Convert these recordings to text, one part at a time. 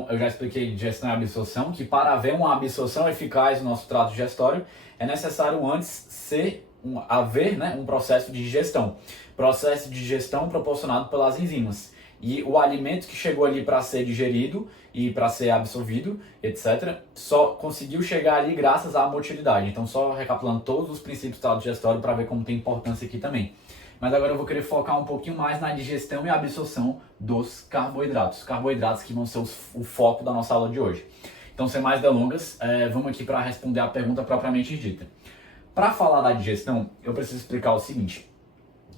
Então, eu já expliquei digestão e absorção, que para haver uma absorção eficaz no nosso trato digestório, é necessário antes haver, né, um processo de digestão. Processo de digestão proporcionado pelas enzimas. E o alimento que chegou ali para ser digerido e para ser absorvido, etc., só conseguiu chegar ali graças à motilidade. Então, só recapitulando todos os princípios do trato digestório para ver como tem importância aqui também. Mas agora eu vou querer focar um pouquinho mais na digestão e absorção dos carboidratos. Carboidratos que vão ser o foco da nossa aula de hoje. Então, sem mais delongas, vamos aqui para responder a pergunta propriamente dita. Para falar da digestão, eu preciso explicar o seguinte.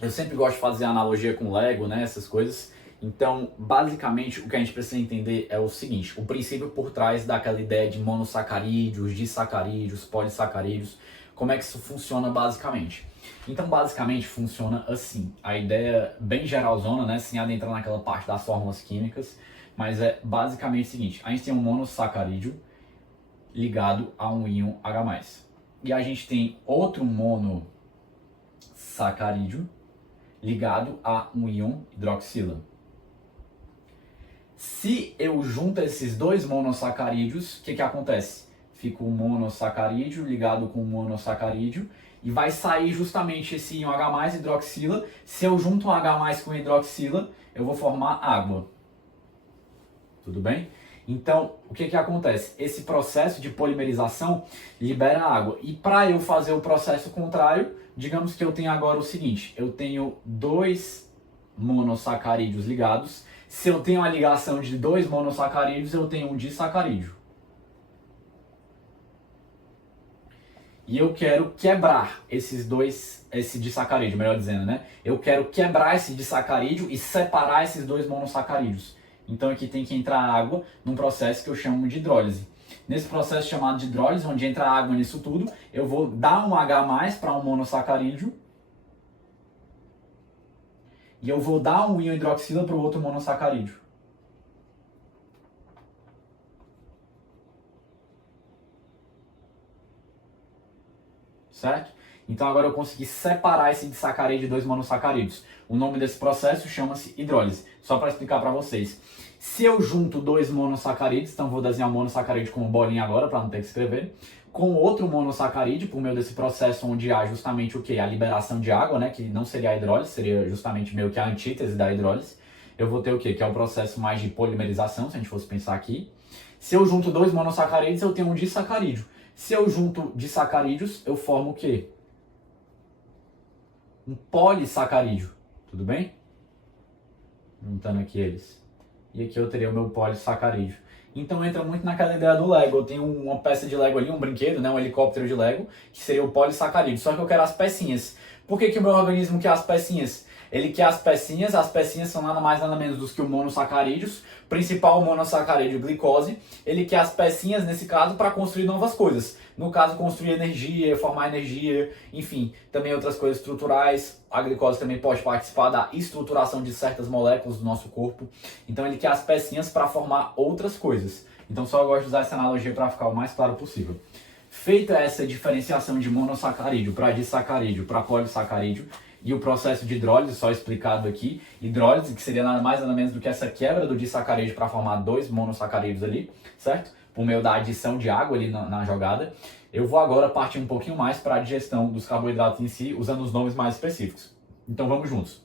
Eu sempre gosto de fazer analogia com Lego, né, essas coisas. Então, basicamente, o que a gente precisa entender é o seguinte. O princípio por trás daquela ideia de monossacarídeos, disacarídeos, polissacarídeos. Como é que isso funciona basicamente? Então, basicamente, funciona assim. A ideia bem geralzona, né, sem adentrar naquela parte das fórmulas químicas, mas é basicamente o seguinte. A gente tem um monossacarídeo ligado a um íon H+. E a gente tem outro monossacarídeo ligado a um íon hidroxila. Se eu junto esses dois monossacarídeos, o que acontece? Fica um monossacarídeo ligado com um monossacarídeo e vai sair justamente esse íon H+, hidroxila. Se eu junto um H+ com hidroxila, eu vou formar água. Tudo bem? Então, o que acontece? Esse processo de polimerização libera água. E para eu fazer o processo contrário, digamos que eu tenho agora o seguinte. Eu tenho dois monossacarídeos ligados. Se eu tenho a ligação de dois monossacarídeos, eu tenho um disacarídeo. E eu quero quebrar esse disacarídeo, melhor dizendo, né? Eu quero quebrar esse disacarídeo e separar esses dois monossacarídeos. Então aqui tem que entrar água num processo que eu chamo de hidrólise. Nesse processo chamado de hidrólise, onde entra água nisso tudo, eu vou dar um H+ para um monossacarídeo. E eu vou dar um íon hidroxila para o outro monossacarídeo. Certo? Então agora eu consegui separar esse disacarídeo de dois monossacarídeos. O nome desse processo chama-se hidrólise. Só para explicar para vocês. Se eu junto dois monossacarídeos, então vou desenhar um monossacarídeo com bolinha agora para não ter que escrever, com outro monossacarídeo, por meio desse processo onde há justamente o quê? A liberação de água, né? Que não seria a hidrólise, seria justamente meio que a antítese da hidrólise. Eu vou ter o quê? Que é o processo mais de polimerização, se a gente fosse pensar aqui. Se eu junto dois monossacarídeos, eu tenho um disacarídeo. Se eu junto disacarídeos, eu formo o quê? Um polissacarídeo. Tudo bem? Juntando aqui eles. E aqui eu teria o meu polissacarídeo. Então entra muito naquela ideia do Lego. Eu tenho uma peça de Lego ali, um brinquedo, né, um helicóptero de Lego, que seria o polissacarídeo. Só que eu quero as pecinhas. Por que o meu organismo quer as pecinhas? Ele quer as pecinhas são nada mais nada menos do que o monossacarídeos, principal monossacarídeo glicose. Ele quer as pecinhas, nesse caso, para construir novas coisas. No caso, construir energia, formar energia, enfim, também outras coisas estruturais. A glicose também pode participar da estruturação de certas moléculas do nosso corpo. Então ele quer as pecinhas para formar outras coisas. Então só eu gosto de usar essa analogia para ficar o mais claro possível. Feita essa diferenciação de monossacarídeo para disacarídeo para polissacarídeo, e o processo de hidrólise, só explicado aqui, hidrólise, que seria nada mais nada menos do que essa quebra do disacarídeo para formar dois monossacarídeos ali, certo? Por meio da adição de água ali na jogada. Eu vou agora partir um pouquinho mais para a digestão dos carboidratos em si, usando os nomes mais específicos. Então vamos juntos.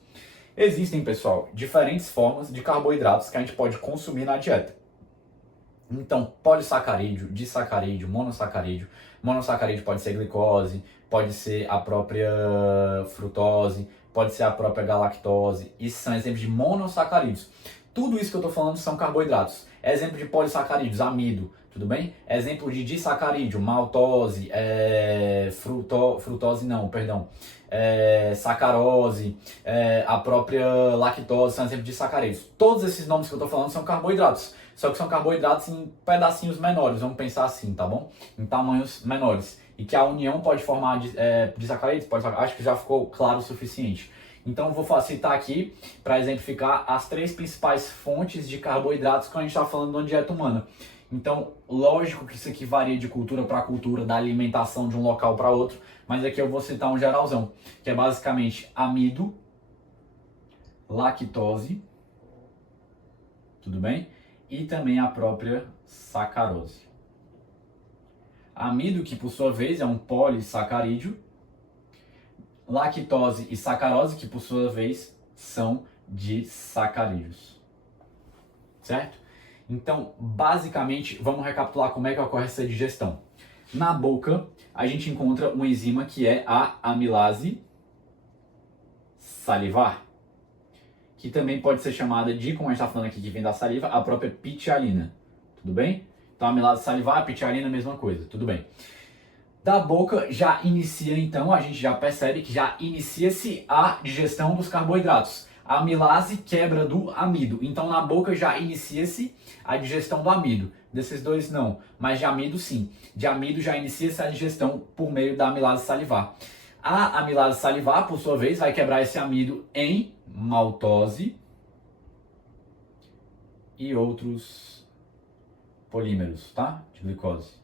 Existem, pessoal, diferentes formas de carboidratos que a gente pode consumir na dieta. Então, polissacarídeo, disacarídeo, monossacarídeo. Monossacarídeo pode ser glicose, pode ser a própria frutose, pode ser a própria galactose. Isso são exemplos de monossacarídeos. Tudo isso que eu estou falando são carboidratos. Exemplo de polissacarídeos, amido, tudo bem? Exemplo de disacarídeo, maltose, sacarose, a própria lactose, são exemplos de sacarídeos. Todos esses nomes que eu estou falando são carboidratos. Só que são carboidratos em pedacinhos menores, vamos pensar assim, tá bom? Em tamanhos menores. E que a união pode formar disacarídeos, acho que já ficou claro o suficiente. Então eu vou citar aqui, para exemplificar, as três principais fontes de carboidratos quando a gente está falando de uma dieta humana. Então, lógico que isso aqui varia de cultura para cultura, da alimentação de um local para outro, mas aqui eu vou citar um geralzão, que é basicamente amido, lactose, tudo bem? e também a própria sacarose. Amido, que por sua vez é um polissacarídeo, lactose e sacarose, que por sua vez são disacarídeos. Certo? Então, basicamente, vamos recapitular como é que ocorre essa digestão. Na boca, a gente encontra uma enzima que é a amilase salivar, que também pode ser chamada de, como a gente está falando aqui, que vem da saliva, a própria pitialina. Tudo bem? Então, amilase salivar, pitialina, mesma coisa. Tudo bem. Da boca já inicia, então, a gente já percebe que já inicia-se a digestão dos carboidratos. A amilase quebra do amido. Então, na boca já inicia-se a digestão do amido. Desses dois, não. Mas de amido, sim. De amido já inicia-se a digestão por meio da amilase salivar. A amilase salivar, por sua vez, vai quebrar esse amido em maltose e outros polímeros, tá? De glicose.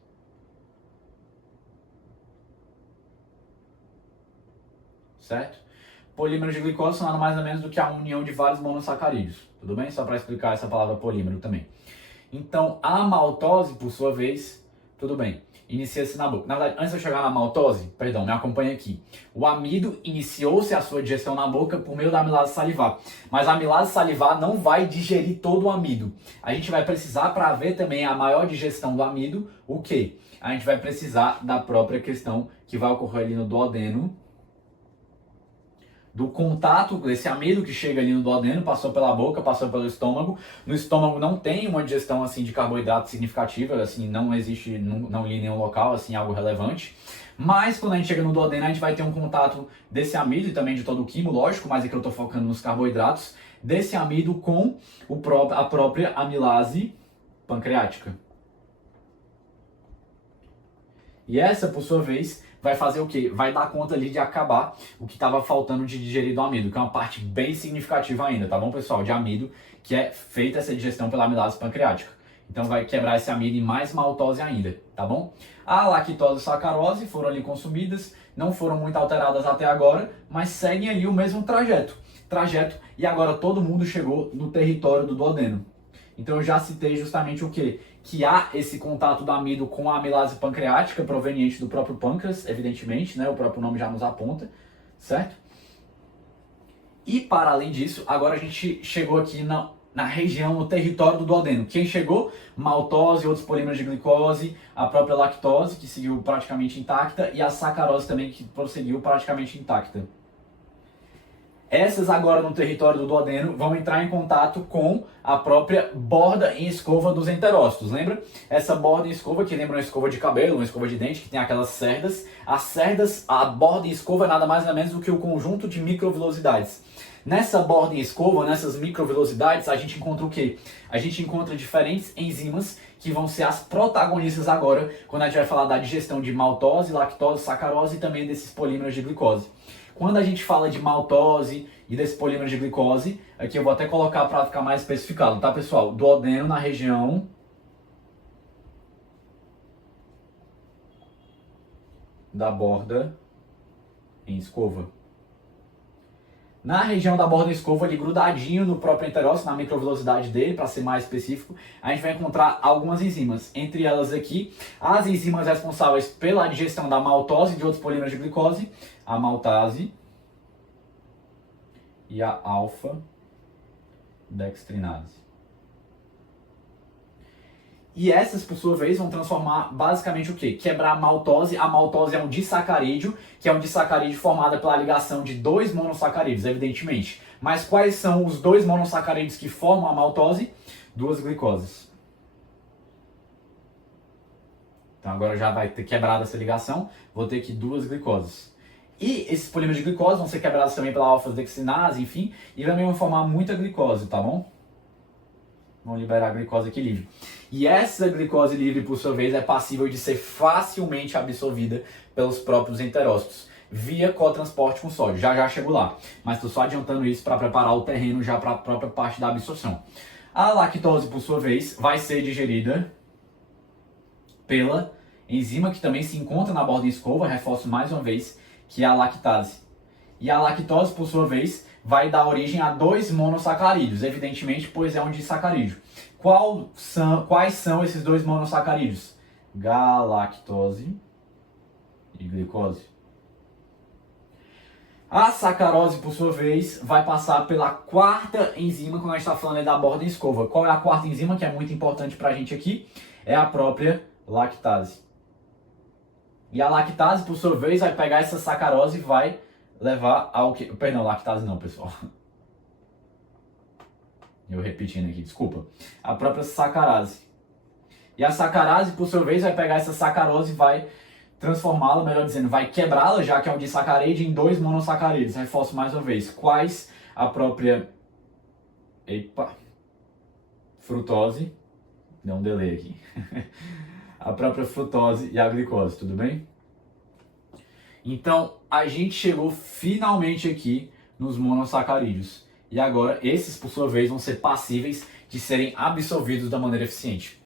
Certo? Polímeros de glicose são nada mais ou menos do que a união de vários monossacarídeos. Tudo bem? Só para explicar essa palavra polímero também. Então, a maltose, por sua vez, tudo bem, inicia-se na boca. Na verdade, antes de eu chegar na maltose, perdão, me acompanha aqui. O amido iniciou-se a sua digestão na boca por meio da amilase salivar. Mas a amilase salivar não vai digerir todo o amido. A gente vai precisar, para haver também a maior digestão do amido, o quê? A gente vai precisar da própria questão que vai ocorrer ali no duodeno, do contato desse amido que chega ali no duodeno, passou pela boca, passou pelo estômago. No estômago não tem uma digestão assim de carboidrato significativa, assim, não existe, não li nenhum local assim algo relevante. Mas quando a gente chega no duodeno, a gente vai ter um contato desse amido e também de todo o quimo, lógico, mas aqui eu estou focando nos carboidratos, desse amido com a própria amilase pancreática. E essa, por sua vez, vai fazer o quê? Vai dar conta ali de acabar o que estava faltando de digerir do amido, que é uma parte bem significativa ainda, tá bom, pessoal? De amido, que é feita essa digestão pela amilase pancreática. Então vai quebrar esse amido em mais maltose ainda, tá bom? A lactose e sacarose foram ali consumidas, não foram muito alteradas até agora, mas seguem ali o mesmo trajeto. E agora todo mundo chegou no território do duodeno. Então eu já citei justamente o quê? Que há esse contato do amido com a amilase pancreática, proveniente do próprio pâncreas, evidentemente, né? O próprio nome já nos aponta, certo? E para além disso, agora a gente chegou aqui na região, no território do duodeno. Quem chegou? Maltose, outros polímeros de glicose, a própria lactose, que seguiu praticamente intacta, e a sacarose também, que prosseguiu praticamente intacta. Essas agora no território do duodeno vão entrar em contato com a própria borda em escova dos enterócitos, lembra? Essa borda em escova que lembra uma escova de cabelo, uma escova de dente, que tem aquelas cerdas. As cerdas, a borda em escova é nada mais nada menos do que o conjunto de microvilosidades. Nessa borda em escova, nessas microvilosidades, a gente encontra o quê? A gente encontra diferentes enzimas que vão ser as protagonistas agora, quando a gente vai falar da digestão de maltose, lactose, sacarose e também desses polímeros de glicose. Quando a gente fala de maltose e desse polímero de glicose, aqui eu vou até colocar para ficar mais especificado, tá, pessoal? Duodeno na região da borda em escova. Na região da borda em escova, ali grudadinho no próprio enterócito, na microvilosidade dele, para ser mais específico, a gente vai encontrar algumas enzimas. Entre elas aqui, as enzimas responsáveis pela digestão da maltose e de outros polímeros de glicose, a maltase e a alfa-dextrinase. E essas, por sua vez, vão transformar basicamente o quê? Quebrar a maltose. A maltose é um disacarídeo, que é um disacarídeo formado pela ligação de dois monossacarídeos, evidentemente. Mas quais são os dois monossacarídeos que formam a maltose? Duas glicoses. Então agora já vai ter quebrado essa ligação, vou ter aqui duas glicoses. E esses polímeros de glicose vão ser quebrados também pela alfa-dextrinase, enfim, e também vão formar muita glicose, tá bom? Vão liberar a glicose aqui livre. E essa glicose livre, por sua vez, é passível de ser facilmente absorvida pelos próprios enterócitos, via cotransporte com sódio. Já chego lá, mas estou só adiantando isso para preparar o terreno já para a própria parte da absorção. A lactose, por sua vez, vai ser digerida pela enzima que também se encontra na borda em escova, reforço mais uma vez, que é a lactase. E a lactose, por sua vez, vai dar origem a dois monossacarídeos, evidentemente, pois é um disacarídeo. Quais são esses dois monossacarídeos? Galactose e glicose. A sacarose, por sua vez, vai passar pela quarta enzima quando a gente está falando da borda em escova. Qual é a quarta enzima, que é muito importante para a gente aqui? É a própria lactase. E a lactase, por sua vez, vai pegar essa sacarose e vai levar ao que... Perdão, lactase não, pessoal. Eu repetindo aqui, desculpa. A própria sacarase. E a sacarase, por sua vez, vai pegar essa sacarose e vai transformá-la, melhor dizendo, vai quebrá-la, já que é um disacarídeo, em dois monossacarídeos. Reforço mais uma vez. Quais? A própria... frutose. Deu um delay aqui. A própria frutose e a glicose, tudo bem? Então, a gente chegou finalmente aqui nos monossacarídeos. E agora, esses, por sua vez, vão ser passíveis de serem absorvidos da maneira eficiente.